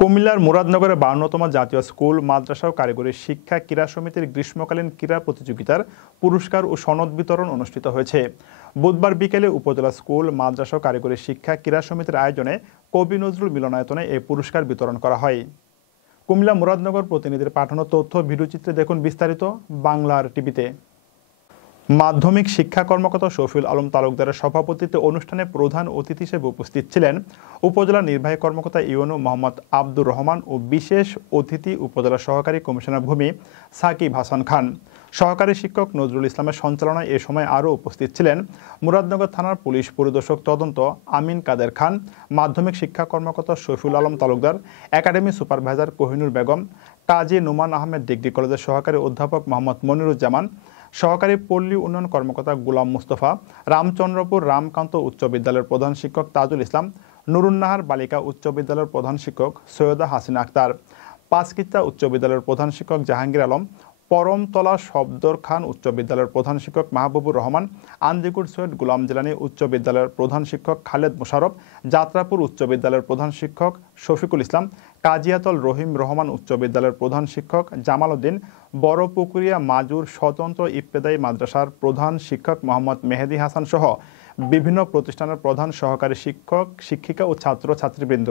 কুমিল্লার মুরাদনগরে 52তম জাতীয় স্কুল মাদ্রাসা ও কারিগরি শিক্ষা ক্রীড়া সমিতির গ্রীষ্মকালীন ক্রীড়া প্রতিযোগিতার পুরস্কার ও সনদ বিতরণ অনুষ্ঠিত হয়েছে। বুধবার বিকেলে উপজেলা স্কুল মাদ্রাসা ও কারিগরি শিক্ষা ক্রীড়া সমিতির আয়োজনে কবি নজরুল মিলনায়তনে এই পুরস্কার বিতরণ করা হয়। কুমিল্লা মুরাদনগর প্রতিনিধির পাঠানো তথ্য ভিডিওচিত্রে দেখুন বিস্তারিত বাংলার টিভিতে। মাধ্যমিক শিক্ষা কর্মকর্তা শফিউল আলম তালুকদারের সভাপতিত্বে অনুষ্ঠানে প্রধান অতিথি হিসেবে উপস্থিত ছিলেন উপজেলা নির্বাহী কর্মকর্তা ইউনু মোহাম্মদ আব্দুর রহমান ও বিশেষ অতিথি উপজেলা সহকারী কমিশনার ভূমি সাকিব হাসান খান। সহকারী শিক্ষক নজরুল ইসলামের সঞ্চালনায় এ সময় আরও উপস্থিত ছিলেন মুরাদনগর থানার পুলিশ পরিদর্শক তদন্ত আমিন কাদের খান, মাধ্যমিক শিক্ষা কর্মকর্তা শফিউল আলম তালুকদার, একাডেমি সুপারভাইজার কোহিনুর বেগম, কাজী নুমান আহমেদ ডিগ্রি কলেজের সহকারী অধ্যাপক মোহাম্মদ মনিরুজ্জামান, সহকারী পল্লী উন্নয়ন কর্মকর্তা গুলাম মুস্তফা, রামচন্দ্রপুর রামকান্ত উচ্চ বিদ্যালয়ের প্রধান শিক্ষক তাজুল ইসলাম, নুরুন্নাহার বালিকা উচ্চ বিদ্যালয়ের প্রধান শিক্ষক সৈয়দা হাসিনা আক্তার, পাঁচকিচ্চা উচ্চ বিদ্যালয়ের প্রধান শিক্ষক জাহাঙ্গীর আলম, পরমতলা শব্দর খান উচ্চ বিদ্যালয়ের প্রধান শিক্ষক মাহবুবুর রহমান, আন্দিকুর সৈয়দ গুলাম জিলানী উচ্চ বিদ্যালয়ের প্রধান শিক্ষক খালেদ মোশাররফ, যাত্রাপুর উচ্চ বিদ্যালয়ের প্রধান শিক্ষক শফিকুল ইসলাম, কাজিয়াতল রহিম রহমান উচ্চ বিদ্যালয়ের প্রধান শিক্ষক জামাল উদ্দিন, বড়পুকুরিয়া মাজুর স্বতন্ত্র ইবতেদায়ী মাদ্রাসার প্রধান শিক্ষক মোহাম্মদ মেহেদি হাসান সহ বিভিন্ন প্রতিষ্ঠানের প্রধান সহকারী শিক্ষক শিক্ষিকা ও ছাত্র ছাত্রীবৃন্দ।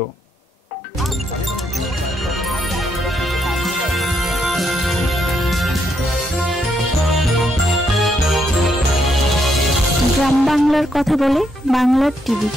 গ্রাম বাংলার কথা বলে বাংলার টিভি।